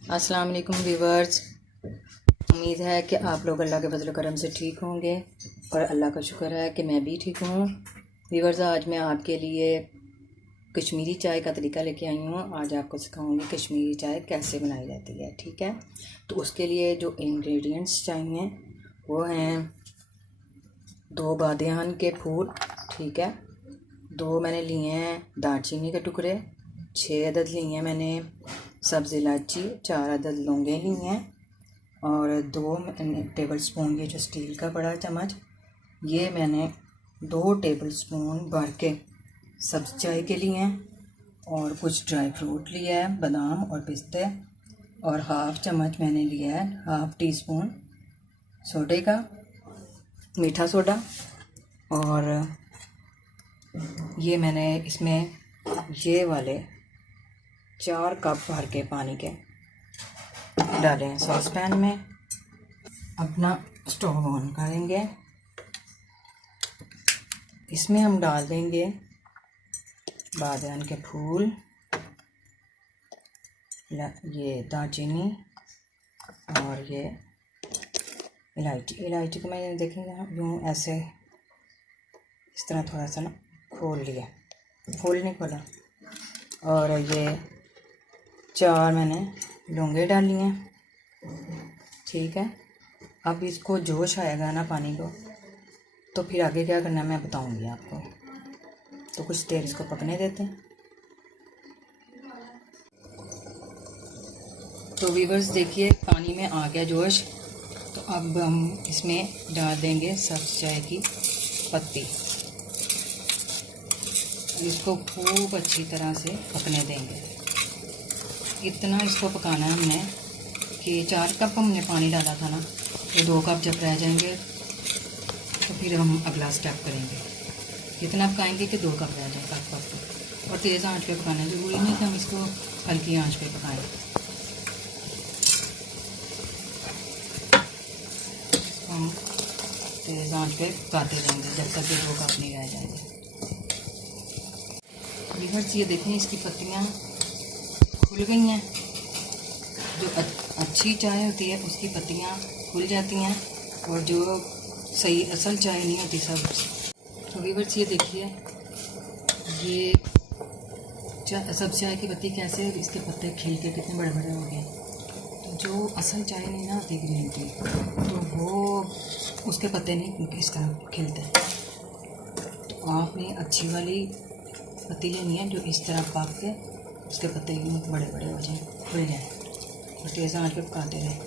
अस्सलाम वालेकुम व्यूवर्स। उम्मीद है कि आप लोग अल्लाह के फजल करम से ठीक होंगे और अल्लाह का शुक्र है कि मैं भी ठीक हूँ। व्यूवर्स, आज मैं आपके लिए कश्मीरी चाय का तरीका लेके आई हूँ। आज आपको सिखाऊंगी कश्मीरी चाय कैसे बनाई जाती है। ठीक है, तो उसके लिए जो इंग्रेडिएंट्स चाहिए वो हैं 2 बादियान के फूल, ठीक है, 2 मैंने लिए हैं दालचीनी के टुकड़े, 6 अदद लिए हैं मैंने सब्ज़ इलायची, 4 अदद लौंगे ली हैं और 2 टेबल स्पून ये जो स्टील का बड़ा चम्मच, ये मैंने 2 टेबल स्पून भर के सब्ज़ चाय के लिए हैं और कुछ ड्राई फ्रूट लिया है, बादाम और पिस्ते, और हाफ़ चम्मच मैंने लिया है हाफ़ टी स्पून सोडे का, मीठा सोडा, और ये मैंने इसमें ये वाले 4 कप भर के पानी के डाले हैं सॉस पैन में। अपना स्टोव ऑन करेंगे, इसमें हम डाल देंगे बादियान के फूल, ये दालचीनी और ये इलायची को मैं देखेंगे यूँ ऐसे इस तरह थोड़ा सा ना खोल लिया, फूल नहीं खोला, और ये 4 मैंने लौंगे डाली हैं। ठीक है, अब इसको जोश आएगा ना पानी को, तो फिर आगे क्या करना है मैं बताऊंगी आपको। तो कुछ देर इसको पकने देते हैं। तो व्यूअर्स देखिए पानी में आ गया जोश, तो अब हम इसमें डाल देंगे सब्ज़ चाय की पत्ती, इसको खूब अच्छी तरह से पकने देंगे। इतना इसको पकाना है हमने कि 4 कप हमने पानी डाला था ना, तो 2 कप जब रह जाएंगे तो फिर हम अगला स्टेप करेंगे। कितना पकाएंगे कि 2 कप रह जाए 7 कप, और तेज़ आंच पे पकाना है। ज़रूरी नहीं कि हम इसको हल्की आंच पे पकाएं, इसको हम तेज़ आंच पे पकाते रहेंगे जब तक ये 2 कप नहीं रह जाएंगे। व्यूअर्स ये देखें इसकी पत्तियाँ खुल गई हैं। जो अच्छी चाय होती है उसकी पत्तियाँ खुल जाती हैं, और जो सही असल चाय नहीं होती सब। तो व्यूअर्स ये देखिए ये सब चाय की पत्ती कैसे इसके पत्ते खिल के कितने बड़े बड़े हो गए। तो जो असल चाय नहीं ना होती ग्रीन टी, तो वो उसके पत्ते नहीं इस तरह खिलते। तो आपने अच्छी वाली पत्ती लेनी है जो इस तरह पक के उसके पत्ते बड़े बड़े हो जाएं, खुल जाएं, और तेज़ आंच पे पकाते रहें।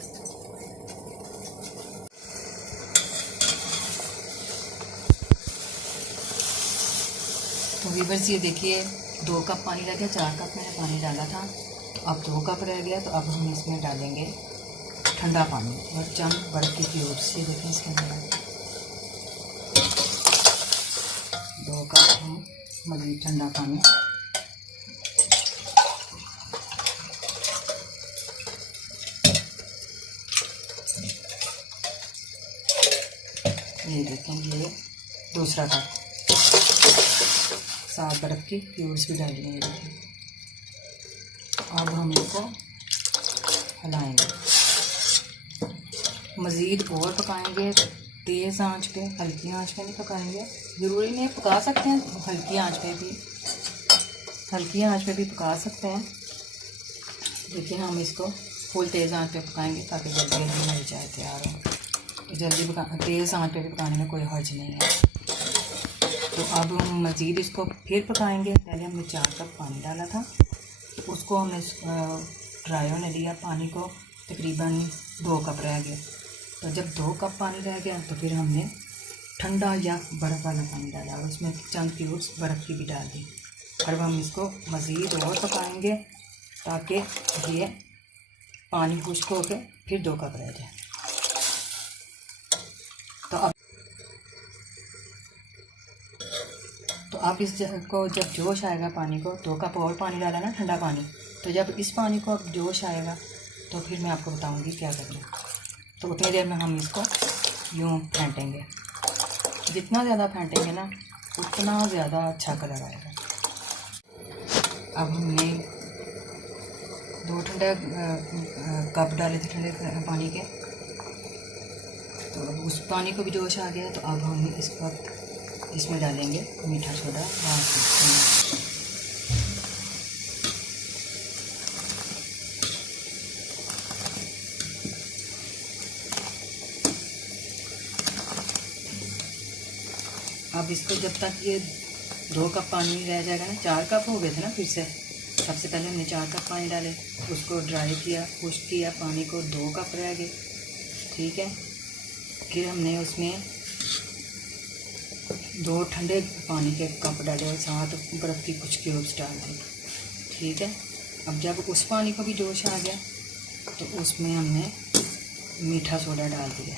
तो व्यूअर्स ये देखिए 2 कप पानी रह गया, 4 कप मैंने पानी डाला था, तो अब 2 कप रह गया। तो अब हम इसमें डालेंगे ठंडा पानी और चंद बर्फ़ की क्यूब्स। ये देखें इसके अंदर 2 कप हम मज़ीद ठंडा पानी ये देखें, ये दूसरा कप 7 बर्फ़ की क्यूब्स भी डाली हैं। ये देखें, अब हम इसको हिलाएंगे, मज़ीद और पकाएंगे तेज़ आंच पे, हल्की आंच पे नहीं पकाएंगे। ज़रूरी नहीं पका सकते हैं हल्की आंच पे भी पका सकते हैं, लेकिन हम इसको फुल तेज़ आंच पे पकाएंगे ताकि जल्दी जल्दी हमारी चाय तैयार हो। तो जल्दी तेज़ आंच पे भी पकाने में कोई हर्ज नहीं है। तो अब हम मज़ीद इसको फिर पकाएंगे। पहले हमने 4 कप पानी डाला था, तो उसको हमने ड्राई होने दिया पानी को, तकरीबन 2 कप रह गए। तो जब 2 कप पानी रह गया तो फिर हमने ठंडा या बर्फ़ वाला पानी डाला और उसमें चंद क्यूब्स बर्फ़ की भी डाल दी। और हम इसको मज़ीद और पकाएंगे ताकि ये पानी खुश्क होकर फिर 2 कप रह जाए। तो आप इस को जब जोश आएगा पानी को, 2 कप और पानी डाला ना ठंडा पानी, तो जब इस पानी को अब जोश आएगा तो फिर मैं आपको बताऊंगी क्या करना। तो उतनी देर में हम इसको यूँ फेंटेंगे, जितना ज़्यादा फेंटेंगे ना उतना ज़्यादा अच्छा कलर आएगा। अब हमने 2 ठंडे कप डाले थे ठंडे पानी के। तो अब उस पानी को भी जोश आ गया, तो अब हम इस वक्त इसमें डालेंगे मीठा सोडा। अब इसको जब तक ये 2 कप पानी रह जाएगा ना, 4 कप हो गए थे ना फिर से। सबसे पहले हमने 4 कप पानी डाले, उसको ड्राई किया, खुश्क किया, पानी को 2 कप रह गए, ठीक है। फिर हमने उसमें 2 ठंडे पानी के कप डाले और 7 बर्फ़ की कुछ क्यूब्स डाल दी, ठीक है। अब जब उस पानी को भी जोश आ गया तो उसमें हमने मीठा सोडा डाल दिया।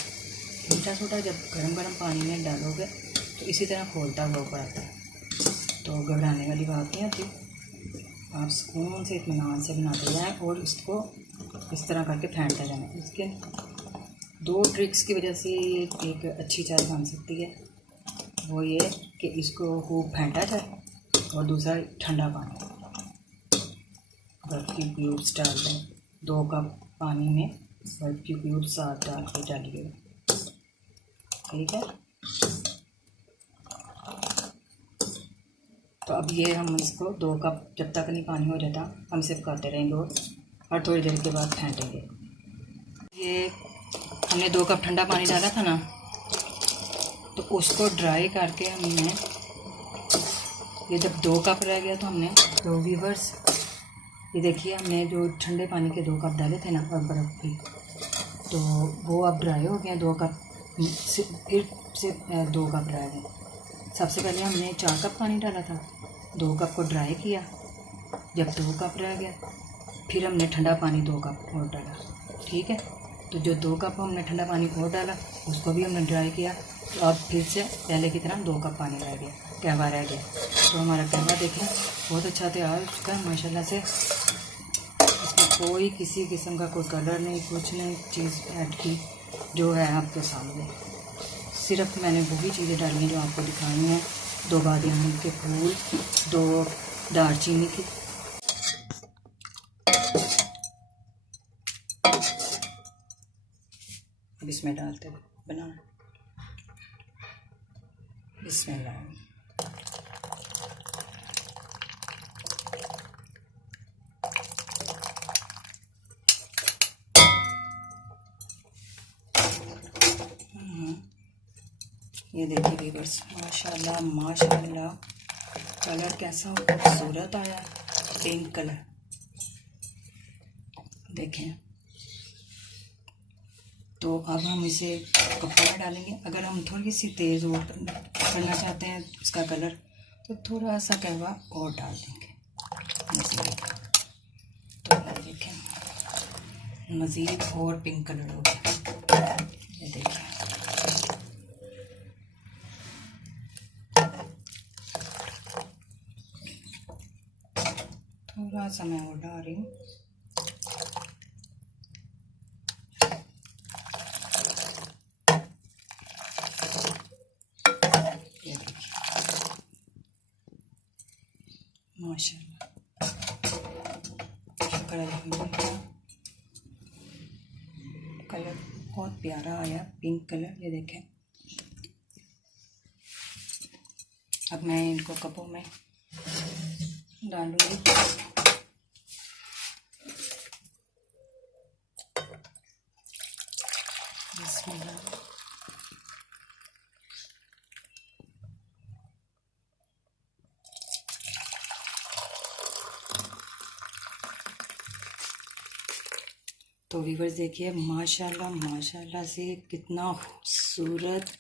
मीठा सोडा जब गरम गरम पानी में डालोगे तो इसी तरह खोलता हुआ ऊपर आता है, तो घबराने वाली बात नहीं आती। आप सुकून से इत्मीनान से बनाते जाएँ और इसको इस तरह करके फेंटते जाना। इसके 2 ट्रिक्स की वजह से एक अच्छी चाय बन सकती है। वो ये कि इसको खूब फेंटा जाए और दूसरा ठंडा पानी, बर्फ़ की क्यूब्स डाल दें। 2 कप पानी में बर्फ़ की क्यूब्स साथ डाल के डालिए, ठीक है। तो अब ये हम इसको 2 कप जब तक नहीं पानी हो जाता हम इसे पकाते रहेंगे और थोड़ी देर के बाद फेंटेंगे। ये हमने 2 कप ठंडा पानी डाला था ना, तो उसको ड्राई करके हमने ये जब 2 कप रह गया तो हमने, तो व्यूअर्स ये देखिए हमने जो ठंडे पानी के 2 कप डाले थे ना और बर्फ़ की, तो वो अब ड्राई हो गए। 2 कप फिर से 2 कप रह गए। सबसे पहले हमने 4 कप पानी डाला था, 2 कप को ड्राई किया, जब 2 कप रह गया फिर हमने ठंडा पानी 2 कप और डाला, ठीक है। तो जो 2 कप हमने ठंडा पानी और डाला उसको भी हमने ड्राई किया, तो अब फिर से पहले की तरह 2 कप पानी रह गया, कहवा रह गया। तो हमारा कहवा देखें बहुत अच्छा तैयार हो चुका है माशाल्लाह से। इसमें कोई किसी किस्म का कोई कलर नहीं, कुछ नहीं चीज़ ऐड की, जो है आपके सामने। सिर्फ मैंने वही चीज़ें डाली हैं जो आपको दिखानी है। 2 बादियान के फूल, 2 दालचीनी की, अब इसमें डालते हुए बनाना। बिस्मिल्लाह। ये देखिए व्यूअर्स, माशाल्लाह माशाल्लाह कलर कैसा खूबसूरत आया, पिंक कलर देखें। तो अब हम इसे कपड़ा में डालेंगे। अगर हम थोड़ी सी तेज़ और करना चाहते हैं इसका कलर, तो थोड़ा सा कहवा और डाल देंगे मज़ीद। तो ये देखें मज़ीद और पिंक कलर हो गया, ये देखिए। थोड़ा सा मैं और डाल रही हूँ। ये देखिए माशाल्लाह, शुक्र अल्हम्दुलिल्लाह, कलर बहुत प्यारा आया, पिंक कलर, ये देखें। अब मैं इनको कपों में डालूंगी। बिस्मिल्लाह। तो व्यूअर्स देखिए माशाल्लाह माशाल्लाह से कितना खूबसूरत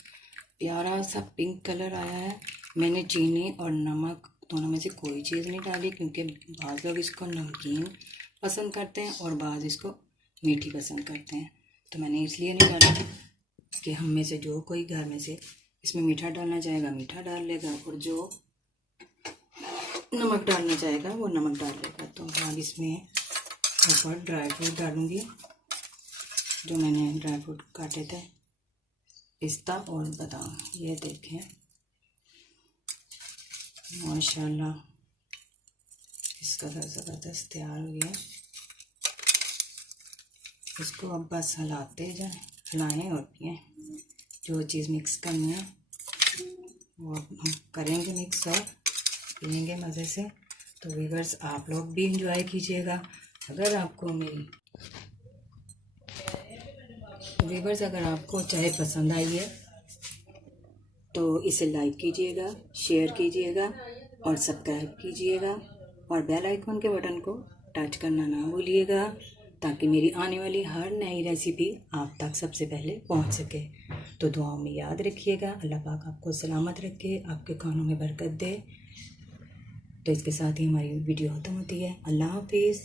प्यारा सा पिंक कलर आया है। मैंने चीनी और नमक दोनों में से कोई चीज़ नहीं डाली, क्योंकि बाज़ लोग इसको नमकीन पसंद करते हैं और बाज़ इसको मीठी पसंद करते हैं। तो मैंने इसलिए नहीं डाला कि हम में से जो कोई घर में से इसमें मीठा डालना चाहेगा मीठा डाल लेगा, और जो नमक डालना चाहेगा वो नमक डाल लेगा। तो अब इसमें ऊपर ड्राई फ्रूट डालूँगी, जो मैंने ड्राई फ्रूट काटे थे, पिस्ता और बादाम। ये देखें माशाल्लाह इसका ज़बरदस्त तैयार हो गया। इसको अब बस हिलाते जाएं, हिलाएं और पिएं। जो चीज़ मिक्स करनी है वो अब हम करेंगे मिक्स और पिएंगे मज़े से। तो व्यूअर्स आप लोग भी इंजॉय कीजिएगा। अगर आपको मेरी व्यूअर्स अगर आपको चाय पसंद आई है तो इसे लाइक कीजिएगा, शेयर कीजिएगा और सब्सक्राइब कीजिएगा और बेल आइकन के बटन को टच करना ना भूलिएगा, ताकि मेरी आने वाली हर नई रेसिपी आप तक सबसे पहले पहुंच सके। तो दुआओं में याद रखिएगा। अल्लाह पाक आपको सलामत रखे, आपके खानों में बरकत दे। तो इसके साथ ही हमारी वीडियो ख़त्म होती है। अल्लाह हाफिज़।